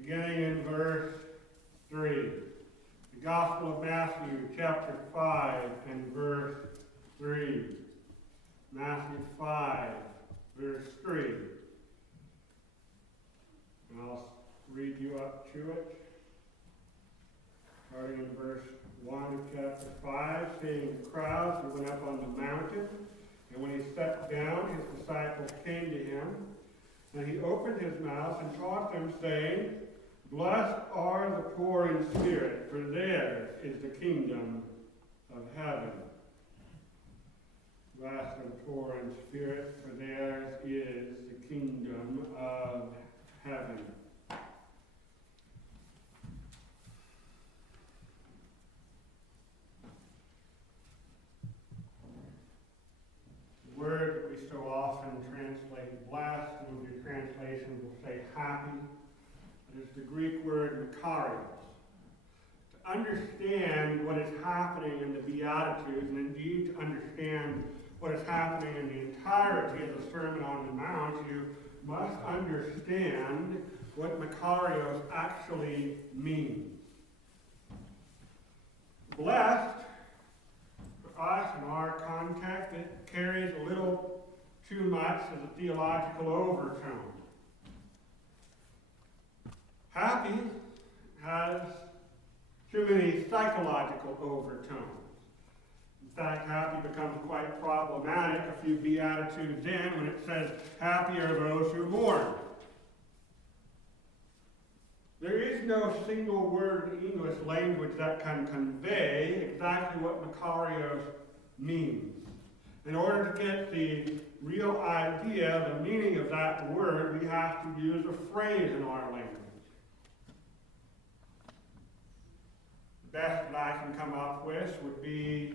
beginning in verse 3. The Gospel of Matthew, chapter 5, and verse 3. Matthew 5, verse 3. And I'll read you up to it. Starting in verse 1 of chapter 5, seeing the crowds, he went up on the mountain, and when he sat down, his disciples came to him, and he opened his mouth and taught them, saying, Blessed are the poor in spirit, for theirs is the kingdom of heaven. Blessed are the poor in spirit, for theirs is the kingdom of heaven. The word that we so often translate blessed, and your translation will say happy. It is the Greek word makarios. To understand what is happening in the Beatitudes, and indeed to understand what is happening in the entirety of the Sermon on the Mount, you must understand what makarios actually means. Blessed, for us in our context, it carries a little too much as a theological overtone. Happy has too many psychological overtones. In fact, happy becomes quite problematic a few Beatitudes in when it says, happy are those who mourn. There is no single word in English language that can convey exactly what makarios means. In order to get the real idea, the meaning of that word, we have to use a phrase in our language. The best that I can come up with would be,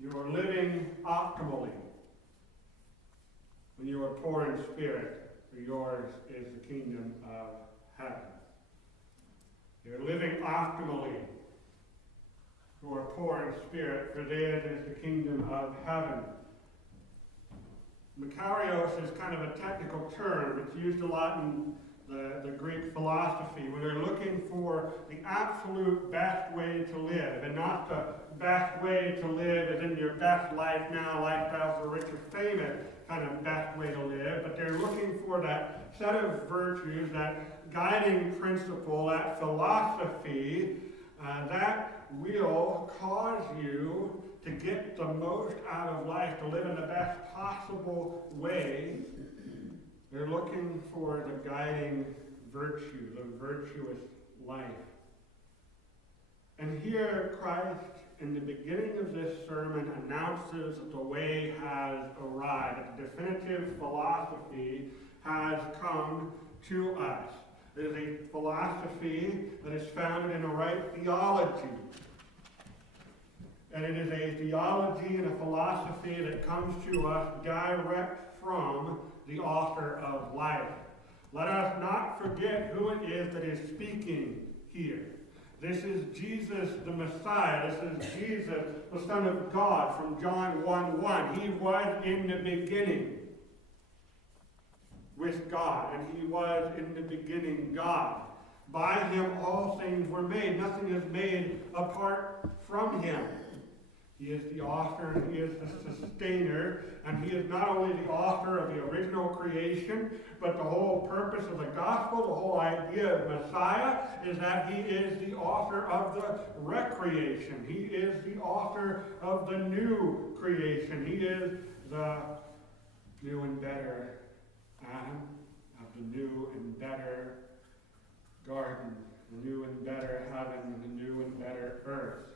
you're living optimally when you are poor in spirit, for yours is the kingdom of heaven. You're living optimally who are poor in spirit, for theirs is the kingdom of heaven. Makarios is kind of a technical term. It's used a lot in the Greek philosophy when they're looking for the absolute best way to live, and not the best way to live as in your best life now, lifestyle for rich or famous kind of best way to live, but they're looking for that set of virtues, that guiding principle, that philosophy that will cause you to get the most out of life, to live in the best possible way. They're looking for the guiding virtue, the virtuous life. And here Christ, in the beginning of this sermon, announces that the way has arrived, that the definitive philosophy has come to us. It is a philosophy that is founded in a right theology. And it is a theology and a philosophy that comes to us direct from the author of life. Let us not forget who it is that is speaking here. This is Jesus the Messiah. This is Jesus, the Son of God, from John 1:1. He was in the beginning with God, and he was in the beginning God. By him all things were made. Nothing is made apart from him. He is the author and he is the sustainer, and he is not only the author of the original creation, but the whole purpose of the gospel, the whole idea of Messiah, is that he is the author of the recreation. He is the author of the new creation. He is the new and better Adam, of the new and better garden, the new and better heaven, and the new and better earth.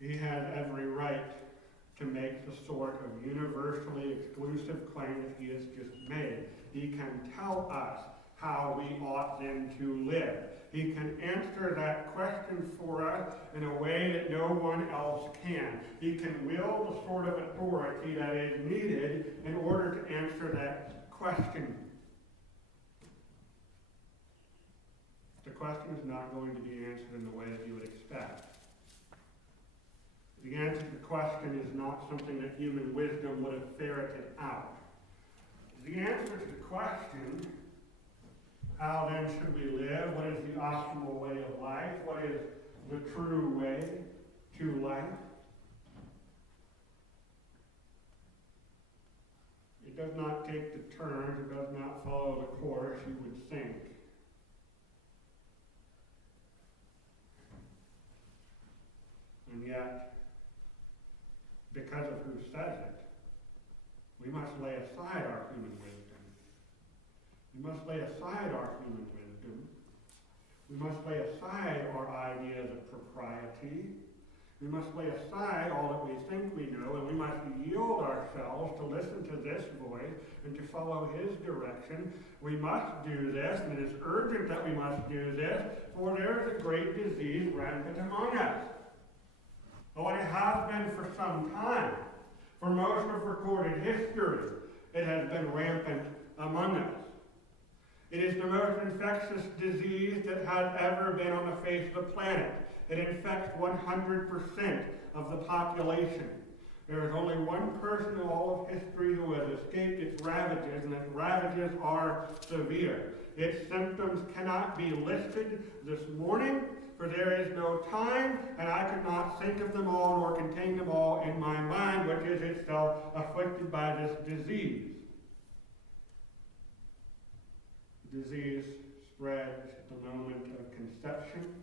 He has every right to make the sort of universally exclusive claim that he has just made. He can tell us how we ought then to live. He can answer that question for us in a way that no one else can. He can wield the sort of authority that is needed in order to answer that question. The question is not going to be answered in the way that you would expect. The answer to the question is not something that human wisdom would have ferreted out. The answer to the question How then should we live? What is the optimal way of life? What is the true way to life? It does not take the turns, it does not follow the course you would think. And yet, because of who says it, we must lay aside our human wisdom. We must lay aside our human wisdom. We must lay aside our ideas of propriety. We must lay aside all that we think we know, and we must yield ourselves to listen to this voice and to follow his direction. We must do this, and it is urgent that we must do this, for there is a great disease rampant among us. Oh, and it has been for some time. For most of recorded history, it has been rampant among us. It is the most infectious disease that has ever been on the face of the planet. It infects 100% of the population. There is only one person in all of history who has escaped its ravages, and its ravages are severe. Its symptoms cannot be listed this morning, for there is no time, and I could not think of them all nor contain them all in my mind, which is itself afflicted by this disease. The disease spreads at the moment of conception.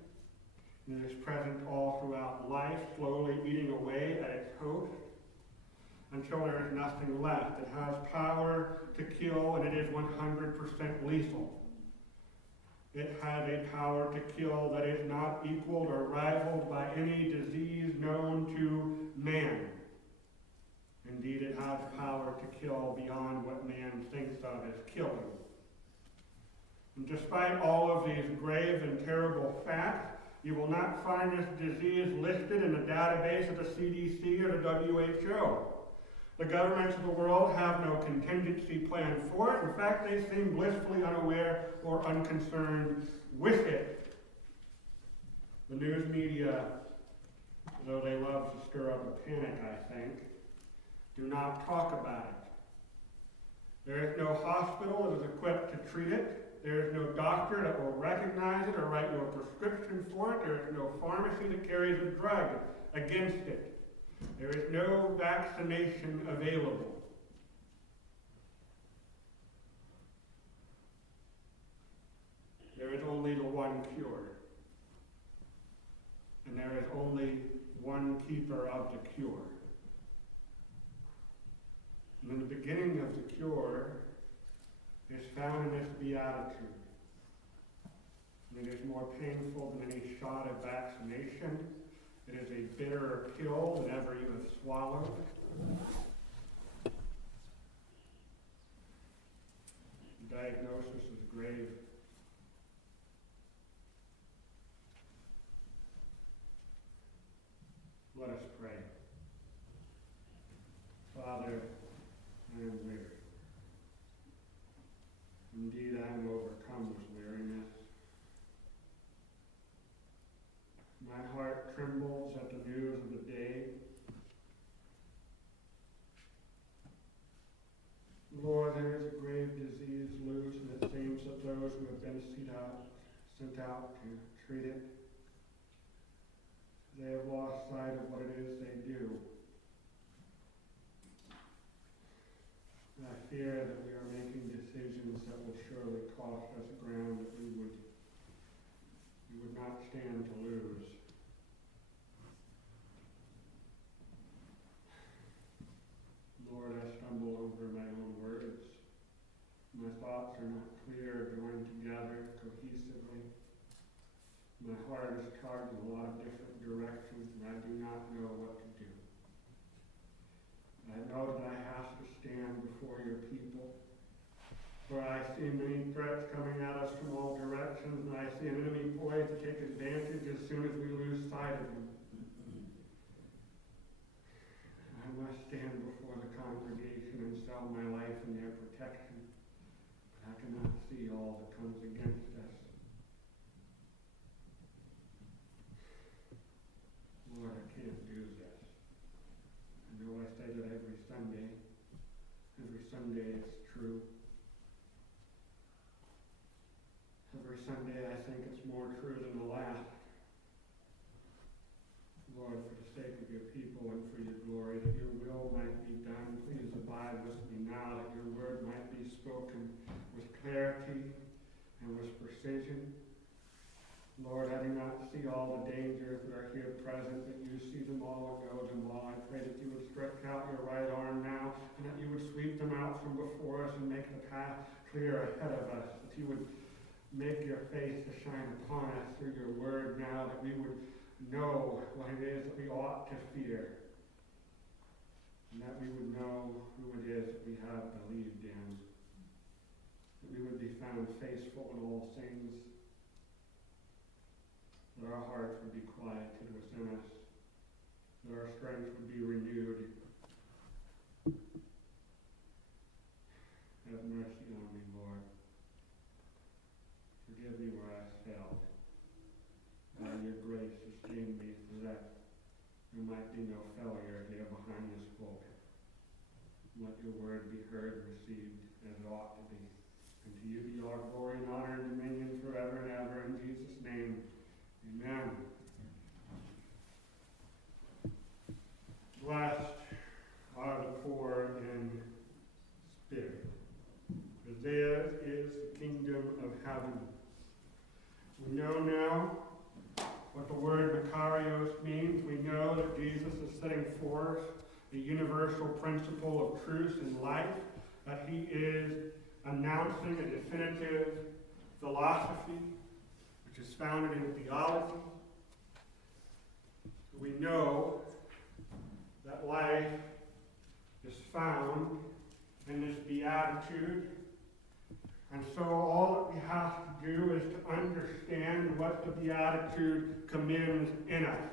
It is present all throughout life, slowly eating away at its host until there is nothing left. It has power to kill, and it is 100% lethal. It has a power to kill that is not equaled or rivaled by any disease known to man. Indeed, it has power to kill beyond what man thinks of as killing. And despite all of these grave and terrible facts, you will not find this disease listed in the database of the CDC or the WHO. The governments of the world have no contingency plan for it. In fact, they seem blissfully unaware or unconcerned with it. The news media, though they love to stir up a panic, I think, do not talk about it. There is no hospital that is equipped to treat it. There is no doctor that will recognize it or write you a prescription for it. There is no pharmacy that carries a drug against it. There is no vaccination available. There is only the one cure. And there is only one keeper of the cure. And in the beginning of the cure is found in this beatitude. And it is more painful than any shot of vaccination. It is a bitterer pill than ever you have swallowed. The diagnosis is grave. Let us pray. Father, I am weary. Indeed, I am overcome with weariness. My heart trembles at the news of the day. Lord, there is a grave disease loose, and it seems that those who have been sent out to treat it, they have lost sight of what it is they do. I fear that we are making decisions that will surely cost us ground that we would not stand to lose. Lord, I stumble over my own words. My thoughts are not clear, joined together cohesively. My heart is charged in a lot of different directions, and I do not know what to do. I know that I have to stand before your people, for I see many threats coming at us from all directions, and I see an enemy poised to take advantage as soon as we lose sight of him. I must stand before the congregation and sell my life in their protection, but I cannot see all that comes against us. Lord, I can't do this. I know I say that every Sunday. Every Sunday it's true. Sunday, I think it's more true than the last. Lord, for the sake of your people and for your glory, that your will might be done, please abide with me now, that your word might be spoken with clarity and with precision. Lord, I do not see all the dangers that are here present, but you see them all and know them all. I pray that you would stretch out your right arm now, and that you would sweep them out from before us and make the path clear ahead of us, that you would make your face to shine upon us through your word now, that we would know what it is that we ought to fear, and that we would know who it is that we have believed in, that we would be found faithful in all things, that our hearts would be quieted within us, that our strength would be renewed. Have mercy on me, Lord. Forgive me where I failed. By your grace, sustain me so that there might be no failure here behind this pulpit. Let your word be heard and received as it ought to be. And to you be all glory and honor and dominion forever and ever. In Jesus' name, amen. Blessed are the poor in spirit, for theirs is the kingdom of heaven. We know now what the word Makarios means. We know that Jesus is setting forth the universal principle of truth and life, that he is announcing a definitive philosophy which is founded in theology. We know that life is found in this beatitude. And so all that we have to do is to understand what the beatitude commends in us.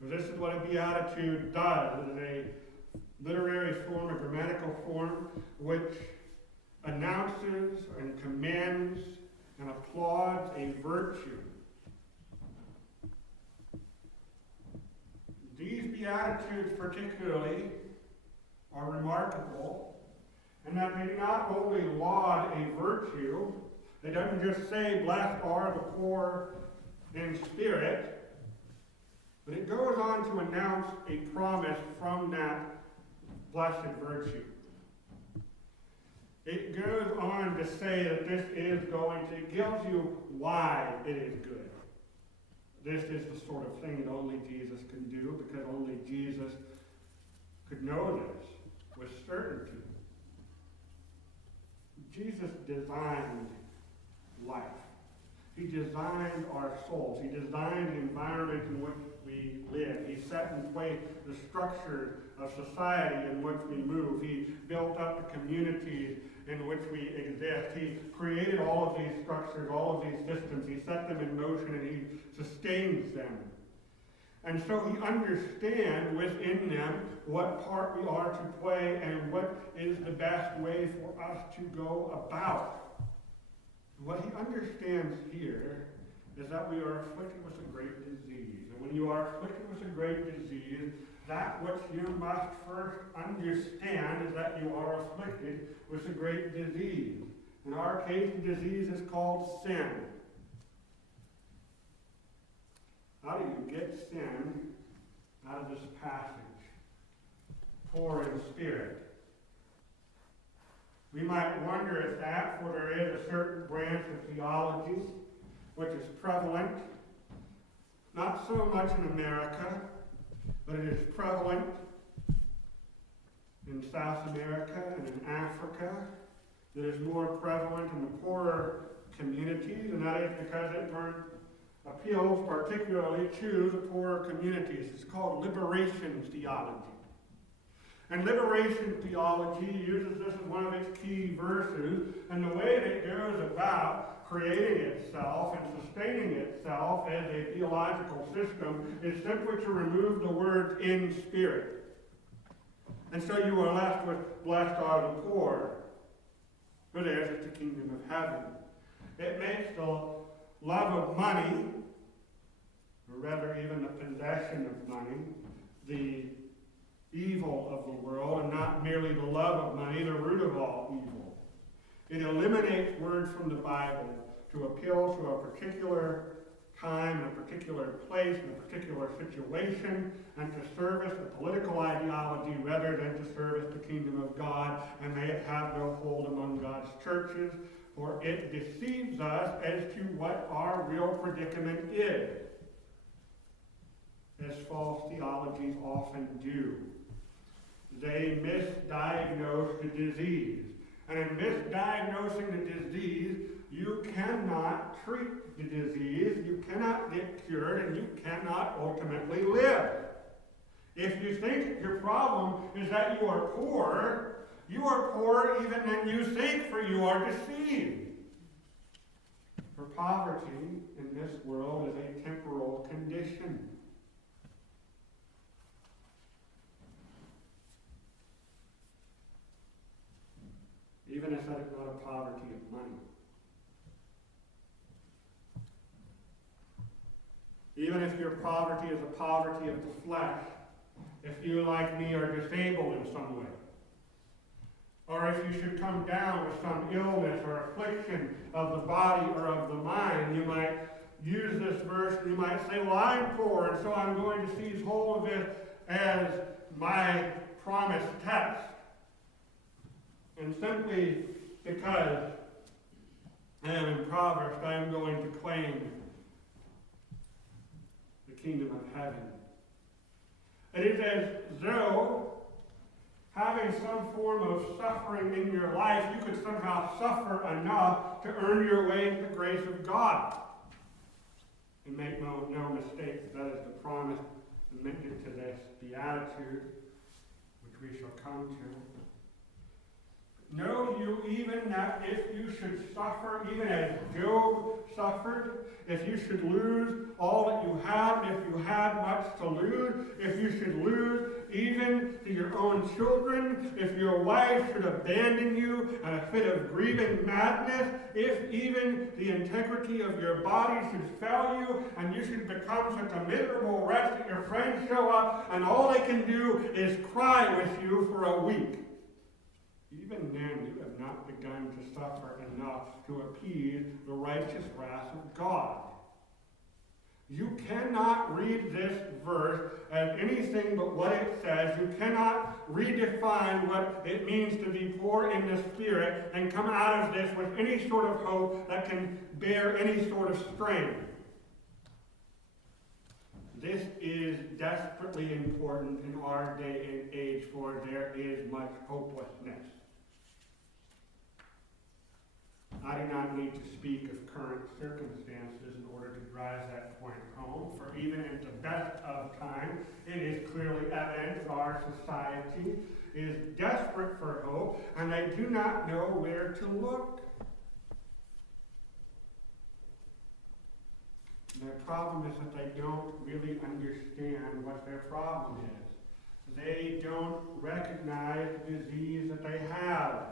For this is what a beatitude does. It is a literary form, a grammatical form, which announces and commends and applauds a virtue. These beatitudes particularly are remarkable in that they do not only laud a virtue, it doesn't just say, blessed are the poor in spirit, but it goes on to announce a promise from that blessed virtue. It goes on to say that this is going to, it gives you why it is good. This is the sort of thing that only Jesus can do, because only Jesus could know this with certainty. Jesus designed life. He designed our souls. He designed the environment in which we live. He set in place the structure of society in which we move. He built up the communities in which we exist. He created all of these structures, all of these systems. He set them in motion and he sustains them. And so he understands within them what part we are to play and what is the best way for us to go about. What he understands here is that we are afflicted with a great disease. And when you are afflicted with a great disease, that which you must first understand is that you are afflicted with a great disease. In our case, the disease is called sin. How do you get sin out of this passage? Poor in spirit. We might wonder at that, for there is a certain branch of theology which is prevalent, not so much in America, but it is prevalent in South America and in Africa. It is more prevalent in the poorer communities, and that is because it appeals particularly to the poorer communities. It's called liberation theology. And liberation theology uses this as one of its key verses, and the way that it goes about creating itself and sustaining itself as a theological system is simply to remove the word in spirit. And so you are left with, blessed are the poor, for theirs is the kingdom of heaven. It makes the love of money, or rather even the possession of money, the evil of the world, and not merely the love of money, the root of all evil. It eliminates words from the Bible to appeal to a particular time, a particular place, in a particular situation, and to service a political ideology rather than to service the kingdom of God, and may it have no hold among God's churches, for it deceives us as to what our real predicament is, as false theologies often do. They misdiagnose the disease. And in misdiagnosing the disease, you cannot treat the disease, you cannot get cured, and you cannot ultimately live. If you think your problem is that you are poor even when you think, for you are deceived. For poverty in this world is a temporal condition. Even if that is not a poverty of money. Even if your poverty is a poverty of the flesh, if you, like me, are disabled in some way, or if you should come down with some illness or affliction of the body or of the mind, you might use this verse and you might say, well, I'm poor, and so I'm going to seize hold of it as my promised text. And simply because I am impoverished, I am going to claim the kingdom of heaven. It is as though having some form of suffering in your life, you could somehow suffer enough to earn your way into the grace of God. And make no mistake, that is the promise amended to this beatitude, which we shall come to. Know you even that if you should suffer, even as Job suffered, if you should lose all that you had, if you had much to lose, if you should lose even to your own children, if your wife should abandon you in a fit of grieving madness, if even the integrity of your body should fail you, and you should become such a miserable wretch that your friends show up, and all they can do is cry with you for a week. Even then, you have not begun to suffer enough to appease the righteous wrath of God. You cannot read this verse as anything but what it says. You cannot redefine what it means to be poor in the Spirit and come out of this with any sort of hope that can bear any sort of strength. This is desperately important in our day and age, for there is much hopelessness. I do not need to speak of current circumstances in order to drive that point home, for even at the best of times, it is clearly evident our society is desperate for hope, and they do not know where to look. Their problem is that they don't really understand what their problem is. They don't recognize the disease that they have.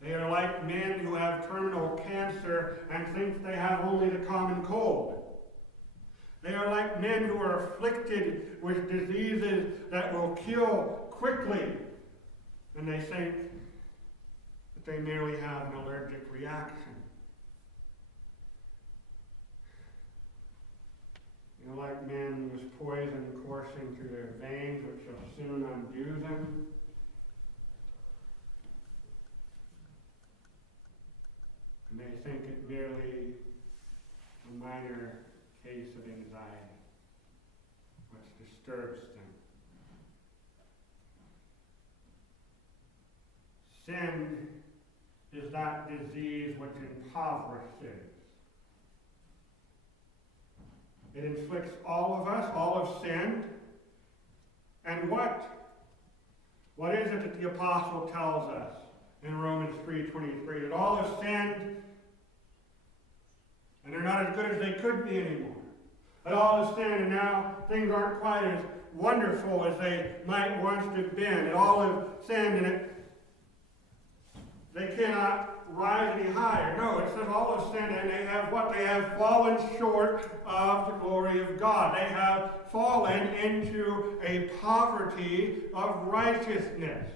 They are like men who have terminal cancer and think they have only the common cold. They are like men who are afflicted with diseases that will kill quickly, and they think that they merely have an allergic reaction. They are like men with poison coursing through their veins, which shall soon undo them. And they think it merely a minor case of anxiety, which disturbs them. Sin is that disease which impoverishes. It inflicts all of us, all have sinned. And what is it that the apostle tells us in Romans 3:23? That all have sinned and they're not as good as they could be anymore. That all have sinned and now things aren't quite as wonderful as they might once have been. That all have sinned and they cannot rise any higher. No, it says all have sinned and they have what? They have fallen short of the glory of God. They have fallen into a poverty of righteousness.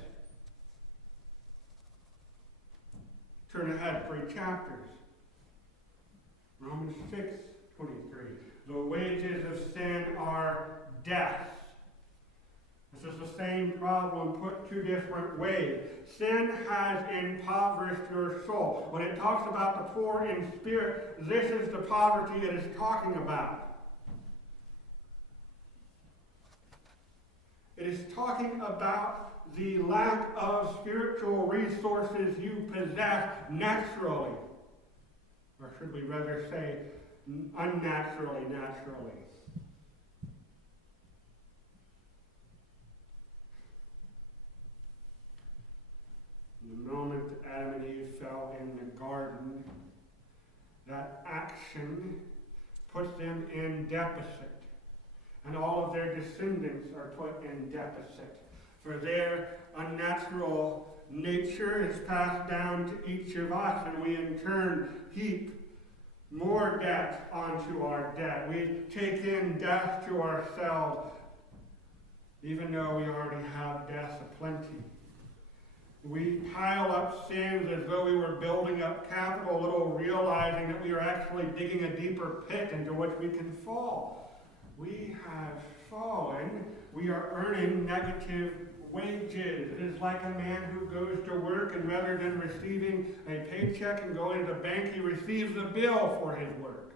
Turn ahead 3 chapters. Romans 6:23. The wages of sin are death. This is the same problem put two different ways. Sin has impoverished your soul. When it talks about the poor in spirit, this is the poverty it is talking about. It is talking about the lack of spiritual resources you possess naturally. Or should we rather say, unnaturally, naturally. The moment Adam and Eve fell in the garden, that action puts them in deficit. And all of their descendants are put in deficit. For their unnatural nature is passed down to each of us, and we in turn heap more debt onto our debt. We take in death to ourselves, even though we already have death aplenty. We pile up sins as though we were building up capital, little realizing that we are actually digging a deeper pit into which we can fall. We have fallen. We are earning negative wages. It is like a man who goes to work, and rather than receiving a paycheck and going to the bank, he receives a bill for his work.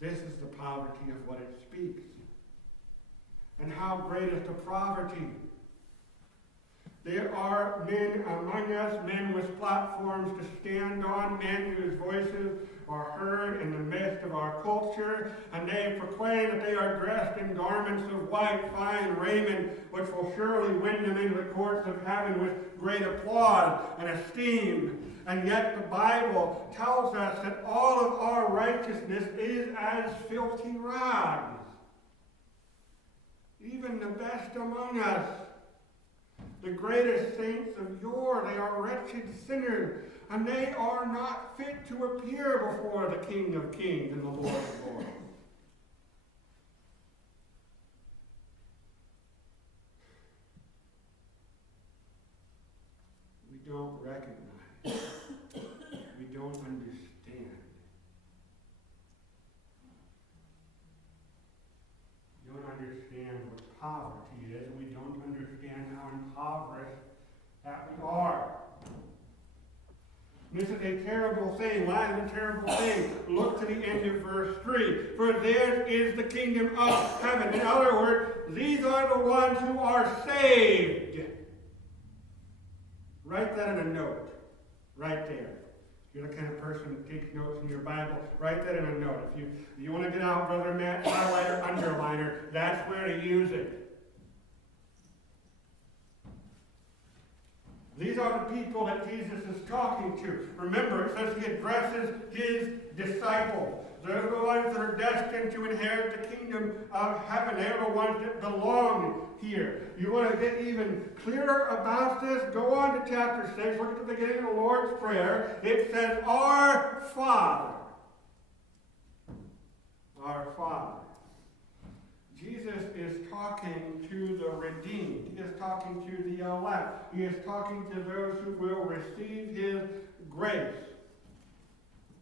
This is the poverty of what it speaks. And how great is the poverty? There are men among us, men with platforms to stand on, men whose voices are heard in the midst of our culture, and they proclaim that they are dressed in garments of white, fine raiment, which will surely win them into the courts of heaven with great applause and esteem. And yet the Bible tells us that all of our righteousness is as filthy rags. Even the best among us, the greatest saints of yore, they are wretched sinners, and they are not fit to appear before the King of Kings and the Lord of Lords. We don't recognize. We don't understand. We don't understand what poverty is. We don't understand how impoverished that we are. This is a terrible thing. Why is it a terrible thing? Look to the end of verse 3. For theirs is the kingdom of heaven. In other words, these are the ones who are saved. Write that in a note. Right there. If you're the kind of person that takes notes in your Bible, write that in a note. If you want to get out Brother Matt's highlighter, underliner, that's where to use it. These are the people that Jesus is talking to. Remember, it says he addresses his disciples. They're the ones that are destined to inherit the kingdom of heaven. They're the ones that belong here. You want to get even clearer about this? Go on to chapter 6. Look at the beginning of the Lord's Prayer. It says, Our Father. Our Father. Jesus is talking to the redeemed. He is talking to the elect. He is talking to those who will receive his grace.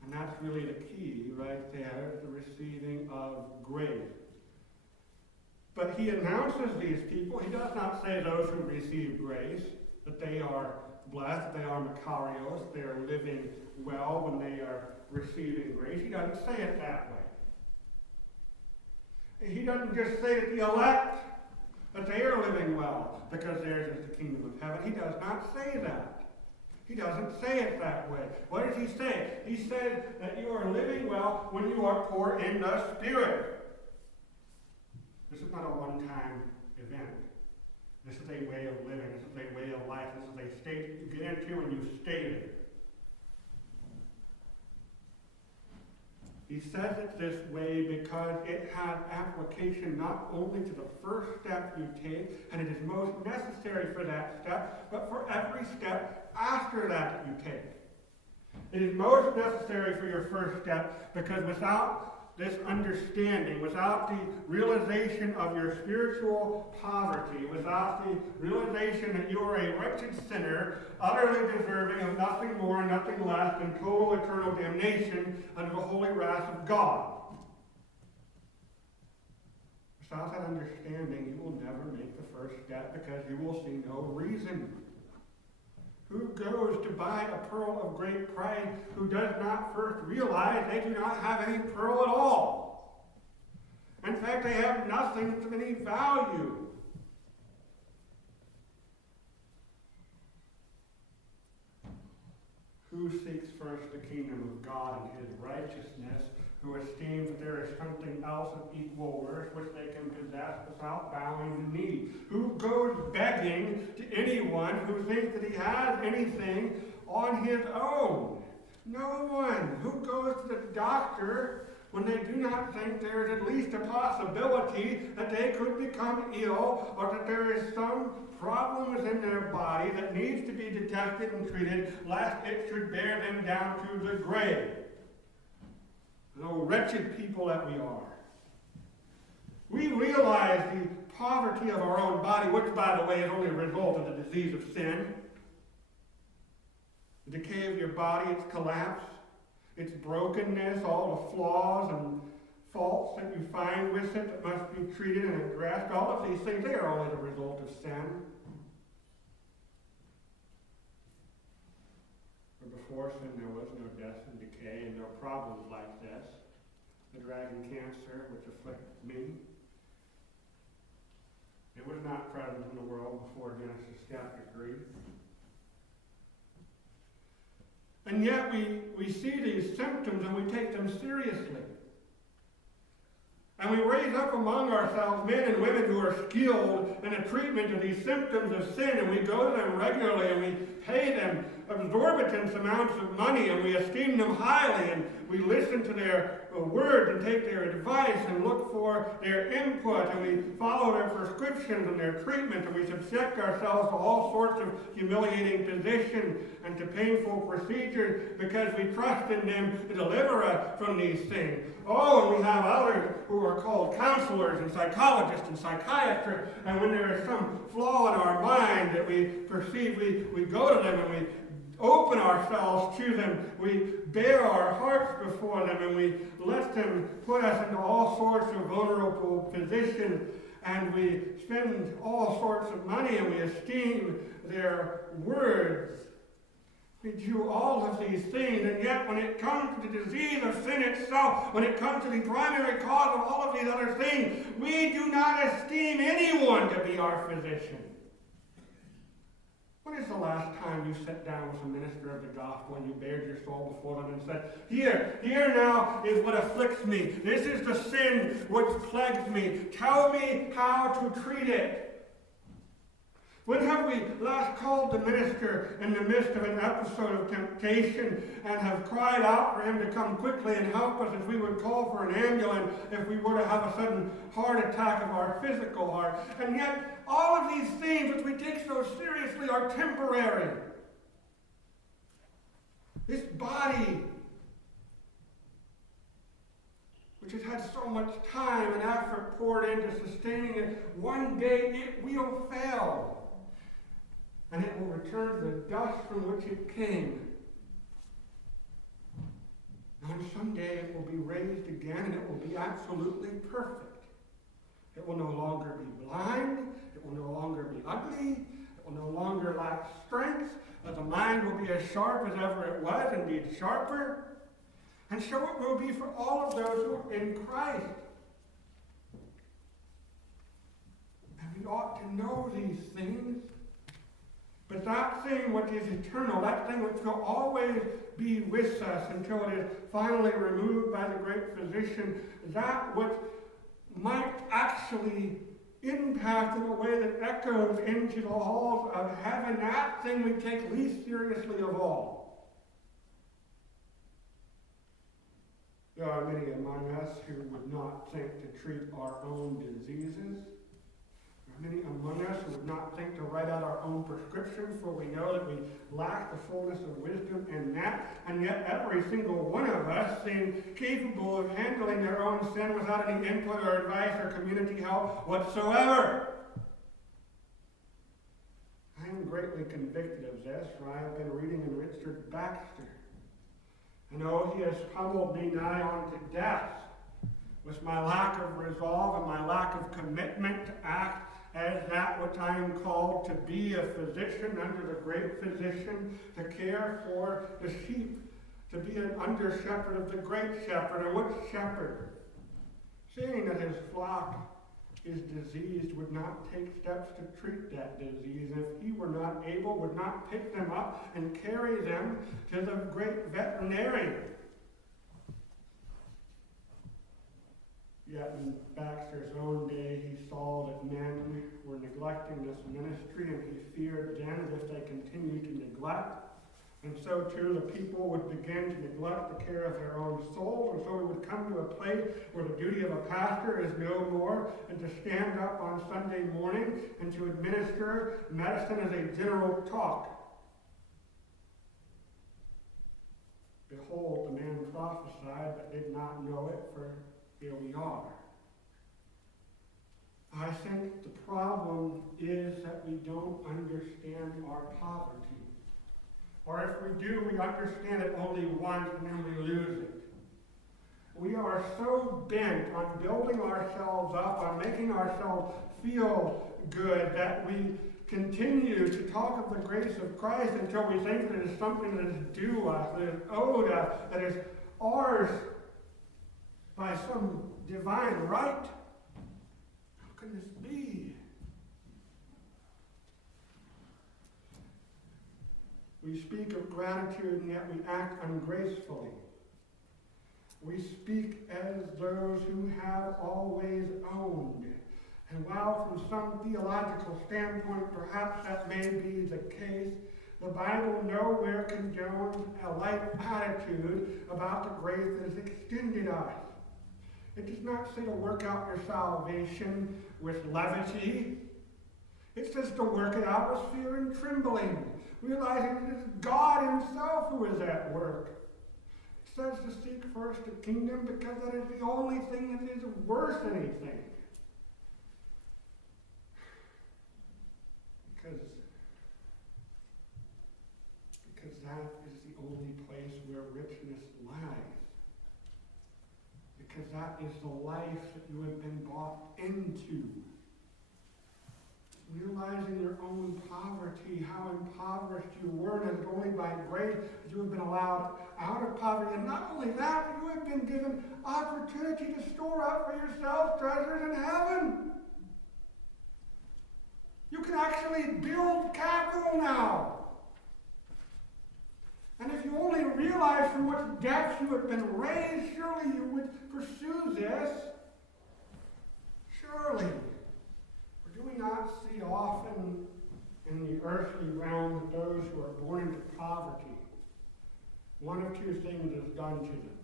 And that's really the key right there, the receiving of grace. But he announces these people. He does not say those who receive grace, that they are blessed, that they are Makarios, they are living well when they are receiving grace. He doesn't say it that way. He doesn't just say that the elect, that they are living well because theirs is the kingdom of heaven. He does not say that. He doesn't say it that way. What does he say? He says that you are living well when you are poor in the Spirit. This is not a one-time event. This is a way of living. This is a way of life. This is a state you get into and you stay there. He says it this way because it has application not only to the first step you take, and it is most necessary for that step, but for every step after that you take. It is most necessary for your first step because without this understanding, without the realization of your spiritual poverty, without the realization that you are a wretched sinner, utterly deserving of nothing more and nothing less than total eternal damnation under the holy wrath of God. Without that understanding, you will never make the first step because you will see no reason. Who goes to buy a pearl of great price who does not first realize they do not have any pearl at all? In fact, they have nothing of any value. Who seeks first the kingdom of God and his righteousness, who esteems that there is something else of equal worth which they can possess without bowing the knee? Who goes begging to anyone who thinks that he has anything on his own? No one. Who goes to the doctor when they do not think there is at least a possibility that they could become ill or that there is some problem within their body that needs to be detected and treated, lest it should bear them down to the grave? Oh, wretched people that we are. We realize the poverty of our own body, which, by the way, is only a result of the disease of sin. The decay of your body, its collapse, its brokenness, all the flaws and faults that you find with it that must be treated and addressed. All of these things, they are only the result of sin. For before sin, there was no death and decay and no problems like this. The dragon cancer, which afflicted me, it was not present in the world before Genesis chapter 3. And yet we see these symptoms and we take them seriously. And we raise up among ourselves men and women who are skilled in the treatment of these symptoms of sin, and we go to them regularly and we pay them exorbitant amounts of money, and we esteem them highly, and we listen to their words and take their advice and look for their input, and we follow their prescriptions and their treatment, and we subject ourselves to all sorts of humiliating positions and to painful procedures because we trust in them to deliver us from these things. Oh, and we have others who are called counselors and psychologists and psychiatrists, and when there is some flaw in our mind that we perceive, we go to them and we open ourselves to them. We bare our hearts before them, and we let them put us into all sorts of vulnerable positions, and we spend all sorts of money, and we esteem their words. We do all of these things, and yet when it comes to the disease of sin itself, when it comes to the primary cause of all of these other things, we do not esteem anyone to be our physician. When is the last time you sat down with a minister of the gospel and you bared your soul before them and said, here now is what afflicts me. This is the sin which plagues me. Tell me how to treat it. When have we last called the minister in the midst of an episode of temptation and have cried out for him to come quickly and help us as we would call for an ambulance if we were to have a sudden heart attack of our physical heart? And yet, all of these things which we take so seriously are temporary. This body, which has had so much time and effort poured into sustaining it, one day it will fail. And it will return to the dust from which it came. And someday it will be raised again, and it will be absolutely perfect. It will no longer be blind. It will no longer be ugly. It will no longer lack strength. But the mind will be as sharp as ever it was, indeed sharper. And so it will be for all of those who are in Christ. And we ought to know these things. But that thing which is eternal, that thing which will always be with us until it is finally removed by the great physician, that which might actually impact in a way that echoes into the halls of heaven, that thing we take least seriously of all. There are many among us who would not think to treat our own diseases. There many among us who would not think to write out our own prescriptions, for we know that we lack the fullness of wisdom in that, and yet every single one of us seems capable of handling their own sin without any input or advice or community help whatsoever. I am greatly convicted of this, for I have been reading in Richard Baxter. I know he has pummeled me nigh unto death with my lack of resolve and my lack of commitment to act as that which I am called to be, a physician under the great physician, to care for the sheep, to be an under shepherd of the great shepherd. And what shepherd, seeing that his flock is diseased, would not take steps to treat that disease, and if he were not able, would not pick them up and carry them to the great veterinarian? Yet in Baxter's own day, he saw that men were neglecting this ministry, and he feared then that if they continued to neglect, and so too the people would begin to neglect the care of their own souls, and so we would come to a place where the duty of a pastor is no more than to stand up on Sunday morning and to administer medicine as a general talk. Behold, the man prophesied but did not know it, for here we are. I think the problem is that we don't understand our poverty. Or if we do, we understand it only once and then we lose it. We are so bent on building ourselves up, on making ourselves feel good, that we continue to talk of the grace of Christ until we think that it is something that is due us, that is owed us, that is ours by some divine right. How can this be? We speak of gratitude, and yet we act ungracefully. We speak as those who have always owned. And while from some theological standpoint perhaps that may be the case, the Bible nowhere condones a like attitude about the grace that is extended us. It does not say to work out your salvation with levity. It says to work it out with fear and trembling, realizing it is God himself who is at work. It says to seek first the kingdom because that is the only thing that is worth anything. Because that is the only place where richness lies. Because that is the life that you have been bought into. Realizing your own poverty, how impoverished you were, and it's only by grace that you have been allowed out of poverty. And not only that, but you have been given opportunity to store up for yourselves treasures in heaven. You can actually build capital now. And if you only realize from what depths you have been raised, surely you would pursue this. Surely. Or do we not see often in the earthly realm that those who are born into poverty, one of two things is done to them.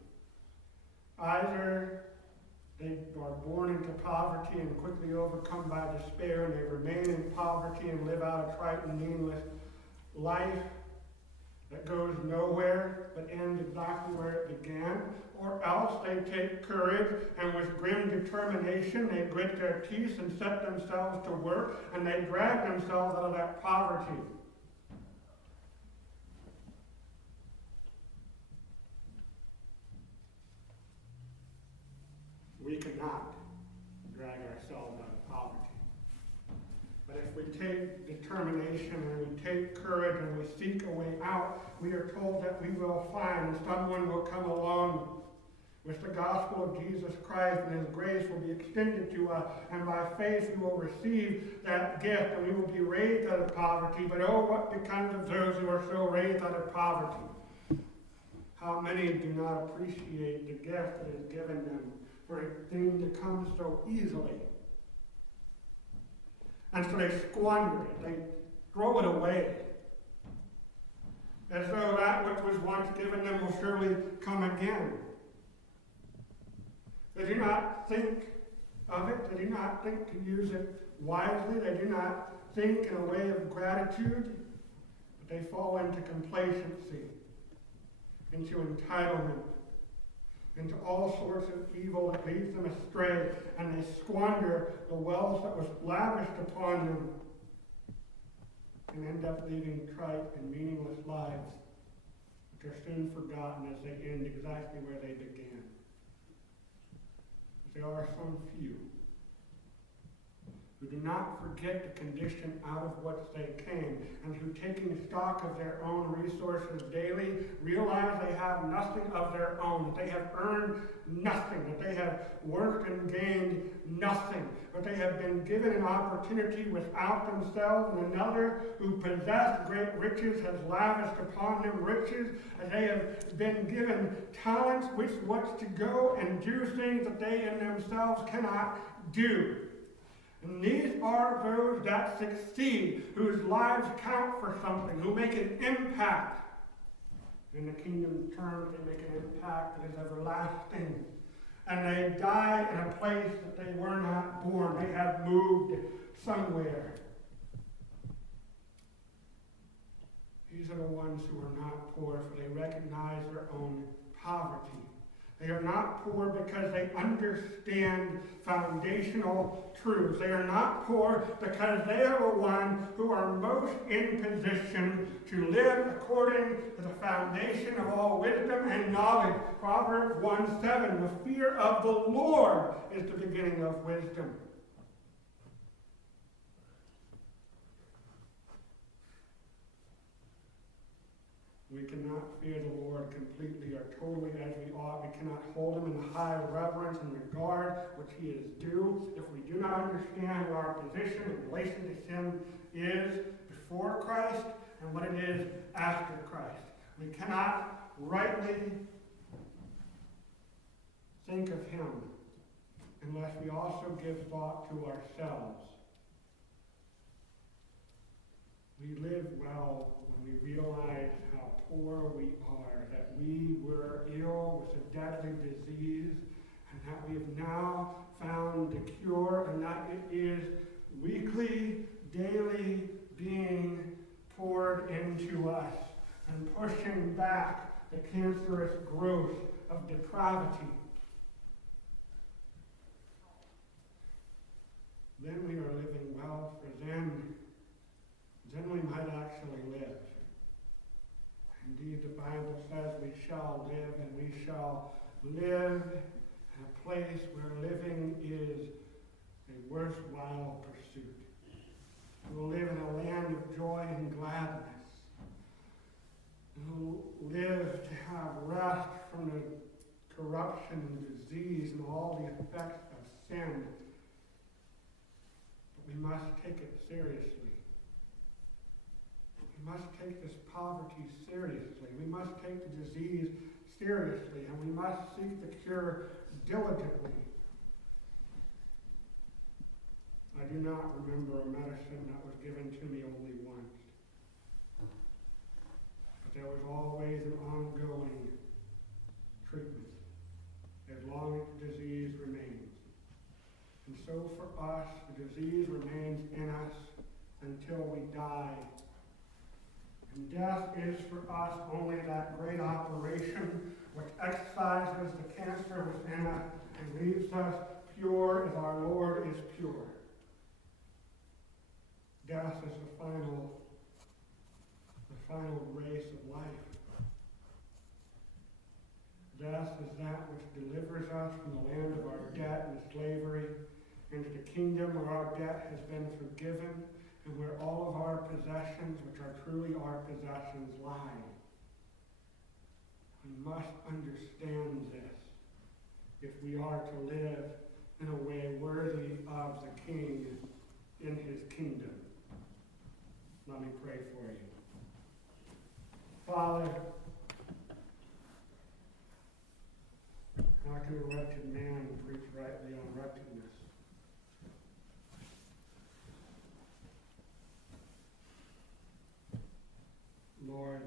Either they are born into poverty and quickly overcome by despair, and they remain in poverty and live out a trite and meaningless life that goes nowhere but ends exactly where it began, or else they take courage and with grim determination they grit their teeth and set themselves to work, and they drag themselves out of that poverty. We cannot drag ourselves out of poverty. But if we take determination and we take courage and we seek a way out, we are told that we will find, and someone will come along with the gospel of Jesus Christ, and his grace will be extended to us, and by faith we will receive that gift, and we will be raised out of poverty. But oh, what becomes of those who are so raised out of poverty? How many do not appreciate the gift that is given them for a thing to come so easily? And so they squander it. They throw it away. As though that which was once given them will surely come again. They do not think of it. They do not think to use it wisely. They do not think in a way of gratitude. But they fall into complacency, into entitlement, into all sorts of evil that leads them astray, and they squander the wealth that was lavished upon them and end up leading trite and meaningless lives, which are soon forgotten as they end exactly where they began. There are some few who do not forget the condition out of which they came, and who, taking stock of their own resources daily, realize they have nothing of their own, that they have earned nothing, that they have worked and gained nothing, but they have been given an opportunity without themselves, and another who possessed great riches has lavished upon them riches, and they have been given talents with which to go and do things that they in themselves cannot do. And these are those that succeed, whose lives count for something, who make an impact. In the kingdom terms, they make an impact that is everlasting. And they die in a place that they were not born. They have moved somewhere. These are the ones who are not poor, for they recognize their own poverty. They are not poor because they understand foundational truths. They are not poor because they are the ones who are most in position to live according to the foundation of all wisdom and knowledge. Proverbs 1:7, the fear of the Lord is the beginning of wisdom. We cannot fear the Lord completely or totally as we ought. We cannot hold him in the high reverence and regard which he is due if we do not understand what our position in relation to him is before Christ and what it is after Christ. We cannot rightly think of him unless we also give thought to ourselves. We live well when we realize how poor we are, that we were ill with a deadly disease, and that we have now found the cure, and that it is weekly, daily being poured into us and pushing back the cancerous growth of depravity. Then we are living well, for then we might actually live. Indeed, the Bible says we shall live, and we shall live in a place where living is a worthwhile pursuit. We will live in a land of joy and gladness. We will live to have rest from the corruption and disease and all the effects of sin. But we must take it seriously. We must take this poverty seriously. We must take the disease seriously, and we must seek the cure diligently. I do not remember a medicine that was given to me only once. But there was always an ongoing treatment as long as the disease remains. And so for us, the disease remains in us until we die. And death is for us only that great operation which excises the cancer within us and leaves us pure as our Lord is pure. Death is the final grace of life. Death is that which delivers us from the land of our debt and slavery into the kingdom where our debt has been forgiven and where all of our possessions, which are truly our possessions, lie. We must understand this if we are to live in a way worthy of the King in his kingdom. Let me pray for you. Father, how can a wretched man preach rightly on wretchedness? Lord,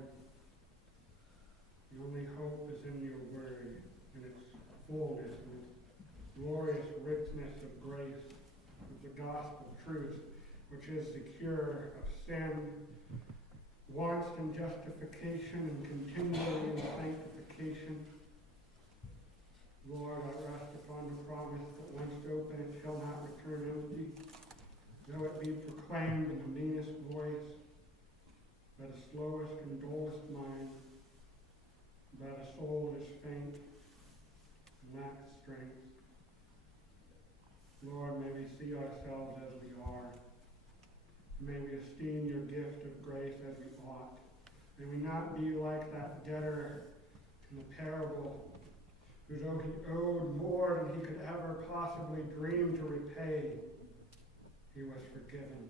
the only hope is in your word and its fullness and its glorious richness of grace. cure of sin, wants in justification and continually in sanctification. Lord, I rest upon the promise that once open it shall not return empty, though it be proclaimed in the meanest voice, by the slowest and dullest mind, by the soul that is faint and lacks strength. Lord, may we see ourselves as we are. May we esteem your gift of grace as we ought. May we not be like that debtor in the parable who owed more than he could ever possibly dream to repay. He was forgiven.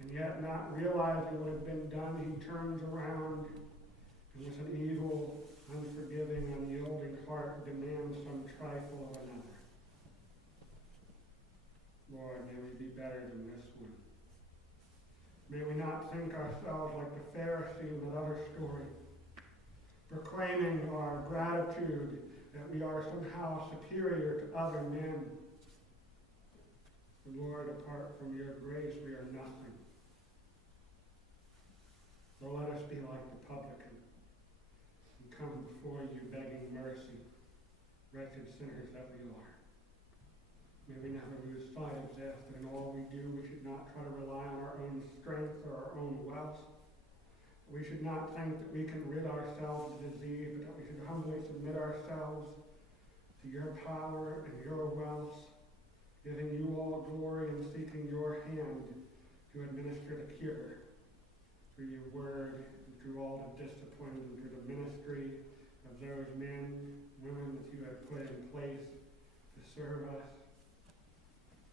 And yet, not realizing what had been done, he turns around and with an evil, unforgiving, unyielding heart demands some trifle of another. Lord, may we be better than this one. May we not think ourselves like the Pharisee in that other story, proclaiming our gratitude that we are somehow superior to other men. But Lord, apart from your grace, we are nothing. So let us be like the publican and come before you begging mercy, wretched sinners that we are. May we never lose sight of this, that in all we do, we should not try to rely on our own strength or our own wealth. We should not think that we can rid ourselves of disease, but that we should humbly submit ourselves to your power and your wealth, giving you all glory and seeking your hand to administer the cure through your word, and through all the discipline, and through the ministry of those men, women that you have put in place to serve us.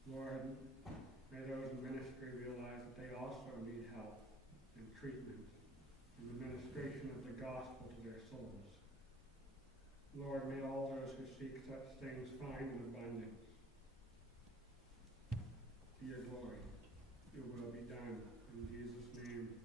Lord, may those in ministry realize that they also need help and treatment in the ministration of the gospel to their souls. Lord, may all those who seek such things find in abundance. To your glory, your will be done. In Jesus' name.